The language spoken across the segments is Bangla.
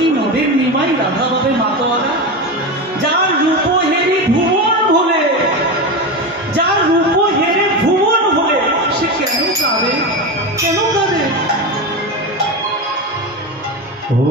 কি নদের নিমাই রাধা ভাবে মাতোয়ারা, যার রূপ হেরি ভুবন ভুলে, যার রূপ হেরে ভুবন ভুলে সে কেন কাঁদে, কেন কাঁদে? ও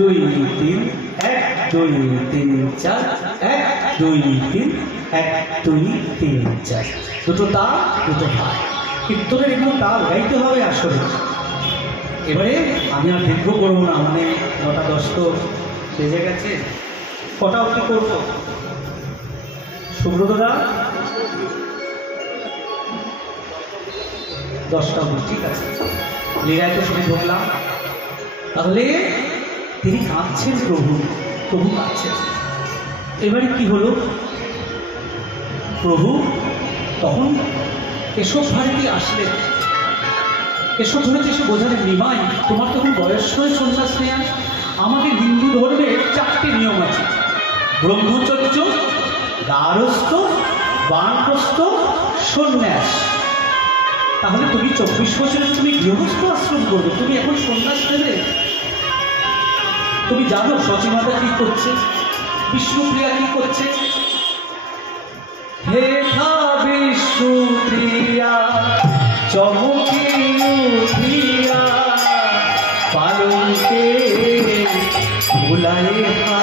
2 3 1 2 3 4 1 2 3 1 2 3 4 দুটো তাল দুটো হাত কীর্তনের এগুলো তাল গাইতে হবে আসলে। এবারে আমি আর দীর্ঘ করবো না, মানে 9টা 10 তো বেজে গেছে। কটা অবধি করবো সুব্রতদা? 10টা অবধি, ঠিক আছে। লীলায় তো শুনে ঢুকলাম। তাহলে তিনি কাঁদছেন, প্রভু কাঁদছেন। এবারে কি হলো, প্রভু তখন কেশব ভারতী আসলেন। কেশব ভারতী এসে বোঝালেন, নিমাই তোমার তখন বয়স নয় সন্ন্যাস নেয়া। আমাদের হিন্দু ধর্মের 4টে নিয়ম আছে, ব্রহ্মচর্য, গারস্থ, বানপ্রস্থ, সন্ন্যাস। তাহলে তুমি 24 বছরে তুমি গৃহস্থ আশ্রম করবে, তুমি এখন সন্ন্যাস নেবে? তুমি জানো সচিমাতা কি করছে, বিষ্ণুপ্রিয়া কি করছে? হে খা বিষ্ণুপ্রিয়া চমকে উঠিয়া পালনকে ভুলায়ে খা।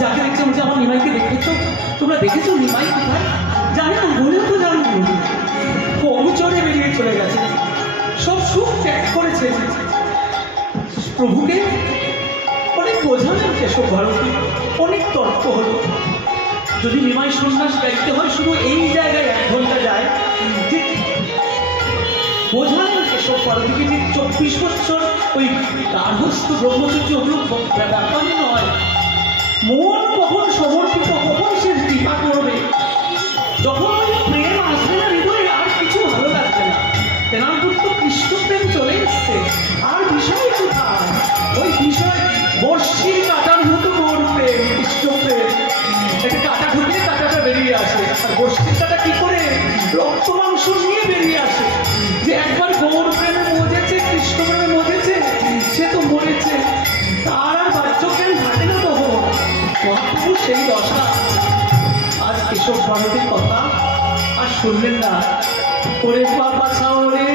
যাকে দেখছো আমার নিমাইকে দেখেছো, তোমরা দেখেছো নিমাই কোথায়? জানি না, বলেও তো জানো পৌঁছরে বেরিয়ে চলে গেছে, সব সুখ ত্যাগ করেছে। প্রভুকে অনেক বোঝালেন কেশব ভারতী, অনেক তর্ক হলো। যদি নিমাই সন্ন্যাস গাইতে হয় শুধু এই জায়গায় 1 ঘন্টা যায়, ঠিক বোঝালেন কেশব ভারতীকে যে 24 বছর ওই গার্হস্থ ব্রহ্মচর্য ওগুলো ব্যাপার নয়, মন কখন সমর্পিত, কখন সে কৃপা করবে, যখন ওই প্রেম আসবে না হৃদয়ে আর কিছু ভালো লাগবে না। তেনার তো কৃষ্ণ প্রেম চলে এসছে, আর বিষয় কোথায়? ওই বিষয় বর্ষির কাটার মতো গৌর প্রেম, কৃষ্ণ প্রেম। একটা কাটা ঢুকলে কাটাটা বেরিয়ে আসে, আর বর্ষির কাটা কি করে রক্ত মাংস নিয়ে বেরিয়ে আসে। যে একবার গৌর প্রেমে মজেছে, কৃষ্ণ প্রেমে মজেছে, সে তো মরেছে, তার আর বাহ্য জ্ঞান থাকে না তখন। মহাপ্রভু সেই দশা। আজ কেশব ভারতীর কথা আর শুনলেন না? ওরে বাবা ছাওরে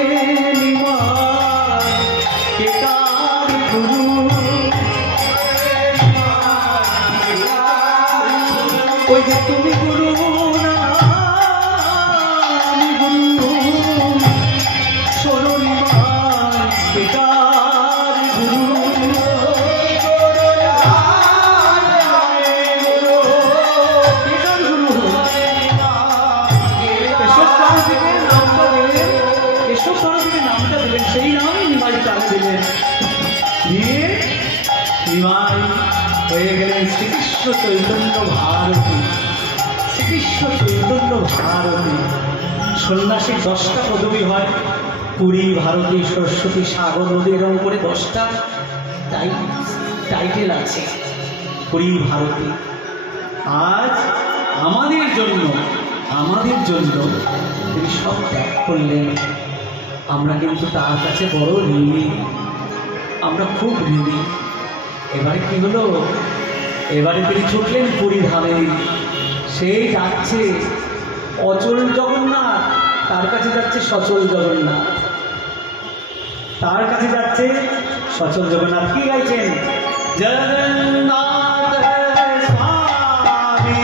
গুরু, ওই যে তুমি গুরু না আমি গুরু, শোনো নিমার বেকার গুরু। সেই নামই নিমাই চাল দিলেন, দিয়ে নিমাই হয়ে গেলেন শ্রীকৃষ্ণ চৈতন্য ভারতী। শ্রীকৃষ্ণ চৈতন্য ভারতী সন্ন্যাসীর 10টা পদবী হয়, পুরী, ভারতী, সরস্বতী, সাগর, নদী, এরকম করে 10টা টাইটেল আছে। পুরী, ভারতী। আজ আমাদের জন্য তিনি সব ত্যাগ করলেন। আমরা কিন্তু তার কাছে বড় ঋণী, আমরা খুব ঋণী। এবারে কি হলো? এবারে তিনি ছুটলেন পুরী ধামে। সেই যাচ্ছে অচল জগন্নাথ, তার কাছে যাচ্ছে সচল জগন্নাথ, তার কাছে যাচ্ছে সচল জগন্নাথ। কি গাইছেন? জগন্নাথ স্বামী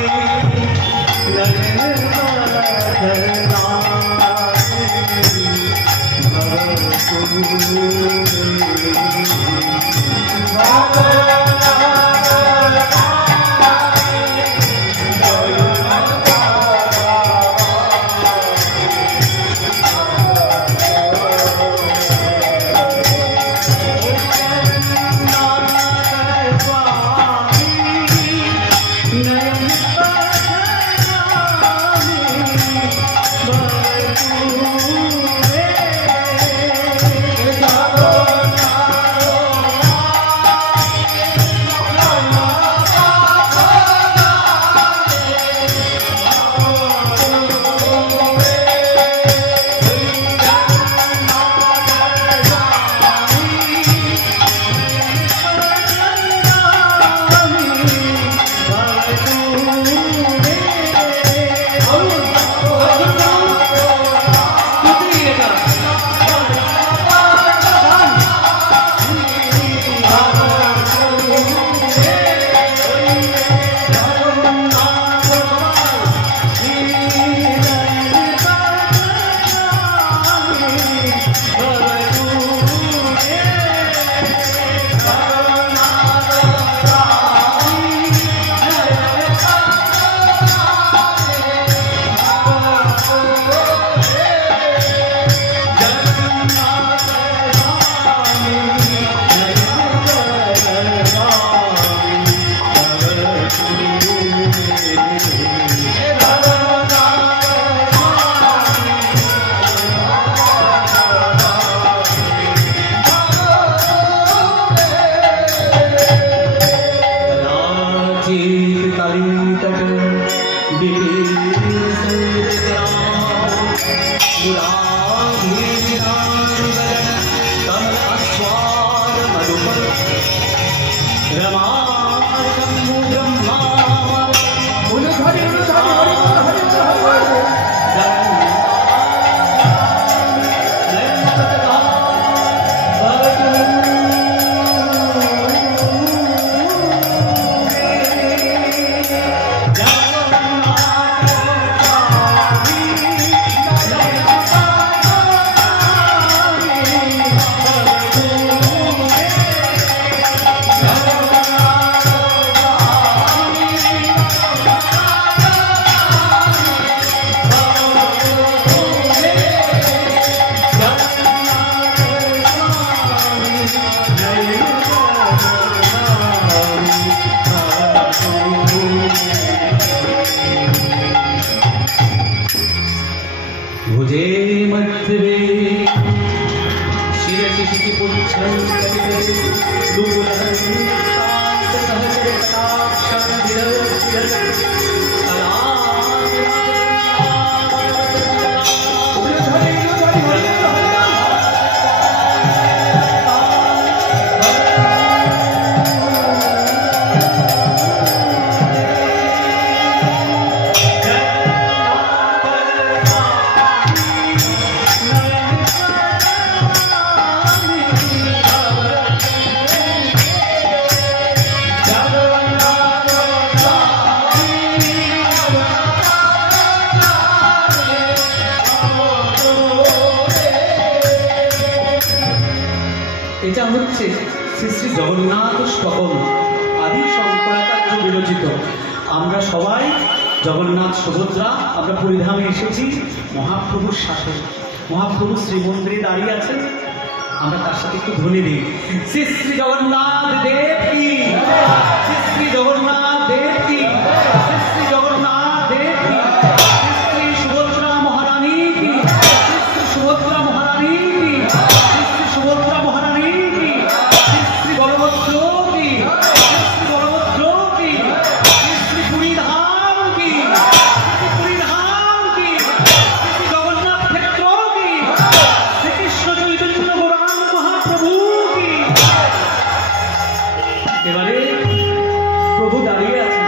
भुजे मध्ये शिरसि शिखिपुच्छं এটা হচ্ছে শ্রী শ্রী জগন্নাথ স্তবম আদি শঙ্করাচার্য বিরচিত। আমরা সবাই জগন্নাথ সুভদ্রা আমরা পরিধামে এসেছি মহাপ্রভুর সাথে। মহাপ্রভু শ্রীমন্দিরে দাঁড়িয়ে আছেন, আমরা তার সাথে একটু ধ্বনি দিই, শ্রী শ্রী জগন্নাথ দেব কি, শ্রী শ্রী জগন্নাথ দেব কি, শ্রী শ্রী জগন্নাথ দেব কি, শ্রী সুভদ্রা মহারানী কি, শ্রী সুভদ্রা মহারানী কি, শ্রী সুভদ্রা মহারানী কি, শ্রী বলভদ্র কি, শ্রী বলভদ্র কি, শ্রী পুরীধাম কি, শ্রী পুরীধাম কি, শ্রী জগন্নাথ ক্ষেত্র কি, শ্রীকৃষ্ণ চৈতন্য গৌরাঙ্গ মহাপ্রভু কি। এবারে প্রভু দাঁড়িয়ে আছেন,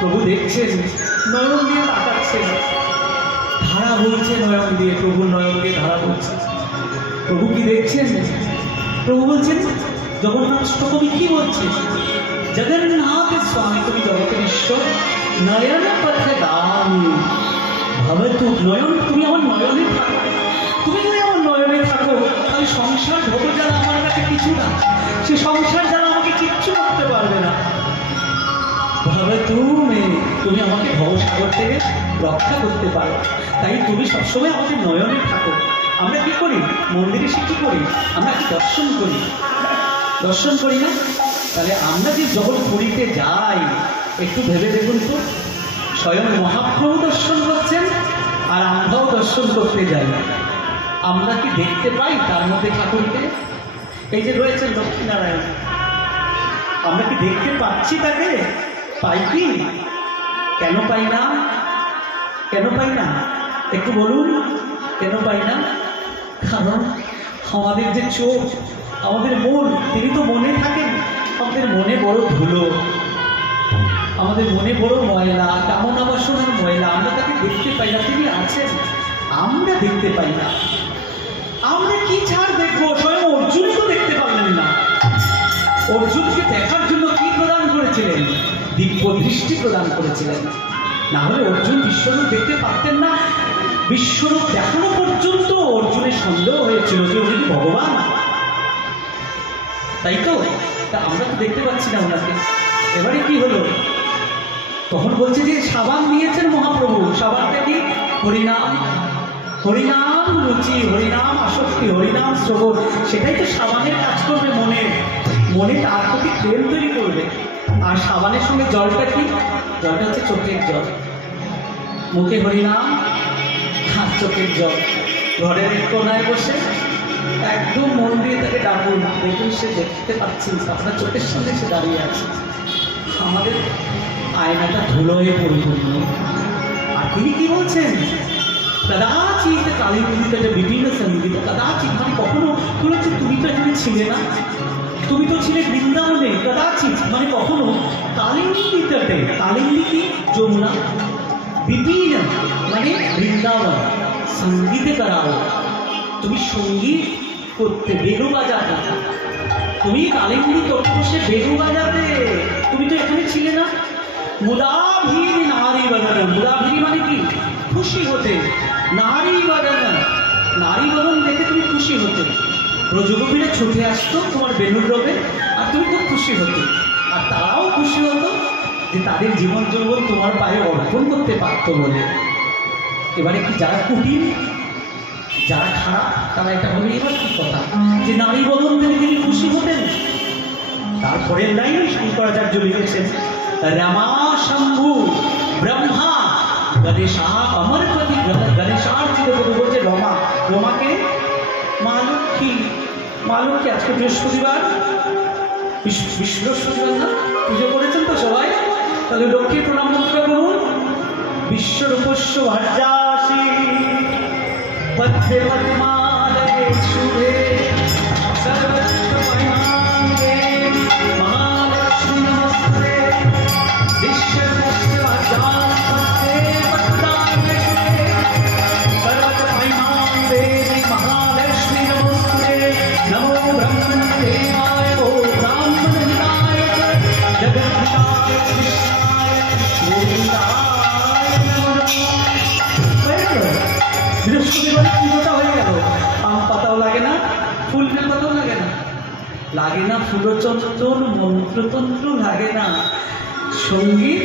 প্রভু দেখছেন, নয়ন দিয়ে তাকাচ্ছেন, ধারা বলছে নয়ন দিয়ে, প্রভু নয়ন দিয়ে ধারা বলছে। প্রভু কি দেখছেন? প্রভু বলছেন, জগন্নাথ স্তবমে কি বলছে? জগন্নাথ স্বামী তুমি জগতের ঈশ্বর, নয়ন পথে দামি ভবতু। নয়ন, তুমি আমার নয়নে থাকো। তুমি যদি আমার নয়নে থাকো তাহলে সংসার ভবজালা আমার কাছে কিছু না, সে সংসার যারা আমাকে কিচ্ছু করতে পারবে না। তুমি আমাকে ভবসাগর থেকে রক্ষা করতে পারো, তাই তুমি সবসময় আমাদের নয়নে থাকো। আমরা কি করি? মন্দিরে এসে কি করি? আমরা কি দর্শন করি? দর্শন করি না? তাহলে আমরা যে যখন পুরীতে যাই একটু ভেবে দেখুন তো, স্বয়ং মহাপ্রভু দর্শন করছেন আর আমরাও দর্শন করতে যাই, আমরা কি দেখতে পাই তার মধ্যে ঠাকুরকে? এই যে রয়েছেন লক্ষ্মীনারায়ণ, আমরা কি দেখতে পাচ্ছি তাকে? পাই কি? কেন পাই না? কেন পাই না একটু বলুন, কেন পাই না? কারণ আমাদের যে চোখ, আমাদের মন, তিনি তো মনে থাকেন, আমাদের মনে বড় ধুলো, আমাদের মনে বড় ময়লা, কামনা বাসনার ময়লা, আমরা তাকে দেখতে পাই না। তিনি আছেন, আমরা দেখতে পাই না। আমরা কি ছাড় দেখবো? স্বয়ং অর্জুন তো দেখতে পারলেন না। অর্জুনকে দেখার জন্য কি প্রদান করেছিলেন? দিব্য দৃষ্টি প্রদান করেছিলেন, না হলে অর্জুন বিশ্বরূপ দেখতে পারতেন না। বিশ্বরূপ দেখানো পর্যন্ত অর্জুনের সন্দেহ হয়েছিল যে উনি ভগবান, তাই তো? তা আমরা তো দেখতে পাচ্ছি না ওনাকে। এবারে কি হলো? তখন বলছে যে সাবান দিয়েছেন মহাপ্রভু, সাবানটা কি? হরিনাম, হরিনাম রুচি, হরিনাম আসক্তি, হরিনাম শ্রবণ, সেটাই তো সাবানের কাজ করবে মনে। মনে তার প্রতি প্রেম তৈরি করবে। আর সাবানের সঙ্গে জলটা কি? জলটা হচ্ছে চোখের জল। মুখে হরিনাম, হাত চোখের জল। ঘরের এক কোনায় বসে একদম মন দিয়ে তাকে ডাকুন, দেখুন সে দেখতে পাচ্ছি, আপনার চোখের সামনে সে দাঁড়িয়ে আছে। আমাদের আয়নাটা ধুলোয় পরিপূর্ণ। আর তিনি কি বলছেন? কদাচিৎ কালিন্দীতে বিভিন্ন সঙ্গীত, কদাচিৎ মানে কখনো বলেছে তুমি তো এখানে ছিলে না, তুমি তো ছিলে বৃন্দাবনে। কদাচিৎ মানে কখনো কালিন্দীতে, কালিন্দী কি? যমুনা। বিভিন্ন মানে বৃন্দাবন, সঙ্গীতে করাও, তুমি সঙ্গীত করতে, বেরু বাজাতে, তুমি কালিন্দী তটে বসে বেরু বাজাতে, তুমি তো এখানে ছিলে না। মুদাভির নারী বদন, মুদাভির মানে কি? খুশি হতে। নারী বদন, নারী বদন দেখে তুমি খুশি হতে। ব্রজগোপীরা ছুটে আসতো তোমার বেলুর রবে, আর তুমি খুব খুশি হতে। আর তারাও খুশি হতো যে তাদের জীবন যৌবন তোমার পায়ে অর্পণ করতে পারতো বলে। এবারে কি যারা কুটিল, যারা খারাপ, তারা এটা বলে এবার কি কথা যে নারী বদন থেকে তিনি খুশি হতেন। তারপরের লাইনে শঙ্করাচার্য লিখেছেন, रमा शंभु ब्रह्मा गणेशा अमरपति गणेशार्चित बोलছে রমা। রমাকে মা লক্ষ্মী, মা লক্ষ্মী আজকে বৃহস্পতিবার, বৃহস্পতিবার না পুজো করেছেন তো সবাই, তাহলে লক্ষ্মী প্রণাম মন্ত্র করুন। বিশ্বরূপস্য ভার্যাসি পদ্মে পদ্মালয়ে শুভে সর্বত্র মহিমাঙ্গে মহালক্ষ্মী নমস্তে। বিশ্বরূপস্য ভার্যাসি পদ্মালয়ে শুভে সর্বত্র মহিমাঙ্গে মহালক্ষ্মী নমস্তে। নমো ব্রহ্মণদেবায় ও ব্রাহ্মণহিতায় জগদ্ধায় কৃষ্ণায় গোবিন্দায় নমঃ। বৃহস্পতিবার পুজোটা হয়ে গেল। আম পাতাও লাগে না, ফুল বেল পাতাও লাগে না, লাগে না ফুলচন্দন, মন্ত্রতন্ত্র লাগে না, সঙ্গীত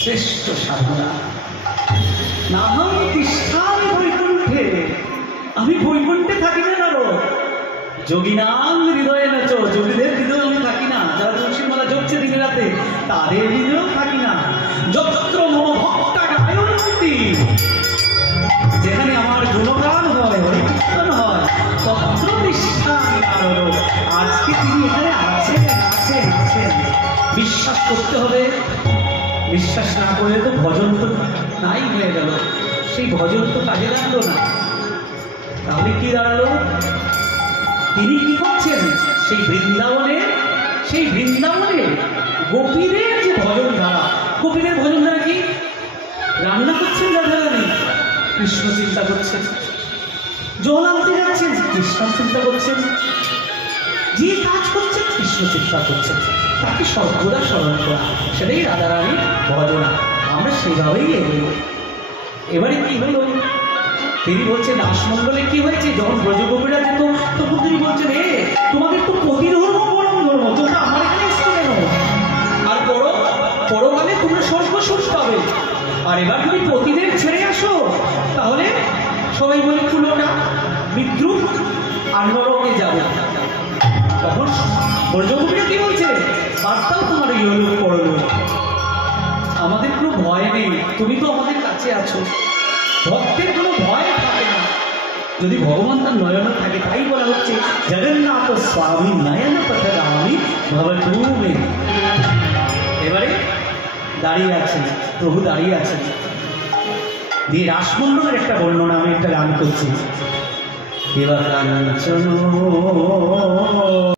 শ্রেষ্ঠ সাধনা। নাহং তিষ্ঠামি বৈকুণ্ঠে, আমি বৈকুণ্ঠে থাকি না কারো। যোগিনাং হৃদয়ে নাচ, যোগীদের হৃদয়ে আমি থাকি না, যারা তুলসীর মালা জপছে দিনে রাতে তাদের হৃদয়েও থাকি না। যত্র মম ভক্তা গায়ন্তি, যেখানে আমার গুণগান হয়, হরিকীর্তন হয়, তত্র তিষ্ঠামি নারদ। আজকে তিনি এখানে আছেন আছেন আছেন, বিশ্বাস করতে হবে। বিশ্বাস না করলে তো ভজন তো নাই হয়ে গেল, সেই ভজন তো কাজে লাগলো না। তাহলে কি দাঁড়ালো? তিনি কি করছেন? সেই বৃন্দাবনে গোপীদের যে ভজন ধারা, গোপীদের ভজন ধারা কি? রান্না করছেন রাধারানী, কৃষ্ণ চিন্তা করছেন। জল আনতে যাচ্ছেন, কৃষ্ণ চিন্তা করছেন। যে কাজ করছেন কৃষ্ণ চিন্তা করছেন, তাকে সর্বদা স্মরণ করা, সেটাই রাধারানীর ভজনা। আমরা সেভাবেই এগোই। এবারে কি হলো? তিনি বলছেন দাসমণ্ডলে কি হয়েছে? যখন ব্রজগোপীরা যেত তখন তিনি বলছেন, তোমাদের তো প্রতিধর্ম পরম ধর্ম, তোমরা আমার এখানে এসছো কেন? আর পরকালে তোমরা স্বর্গসুখ পাবে। আর এবার তুমি পতিদের ছেড়ে আসো, তাহলে সবাই বলে চুলোটা বিদ্রুপ আর নরকে যাবে। তখন ব্রজগোপীরা কি বলছে? বার্তাও তোমার ইহলোক পরলোক, আমাদের কোনো ভয় নেই, তুমি তো আমাদের কাছে আছো। ভক্তের কোনো ভয় থাকে না যদি ভগবান তার নয়ন থাকে। তাই বলা হচ্ছে জগন্নাথ স্বামী নয়ন পথগামী ভবতুমে। এবারে দাঁড়িয়ে আছেন প্রভু, দাঁড়িয়ে আছেন। দিয়ে রাসমণ্ডলের একটা বর্ণনা আমি একটা গান করছি।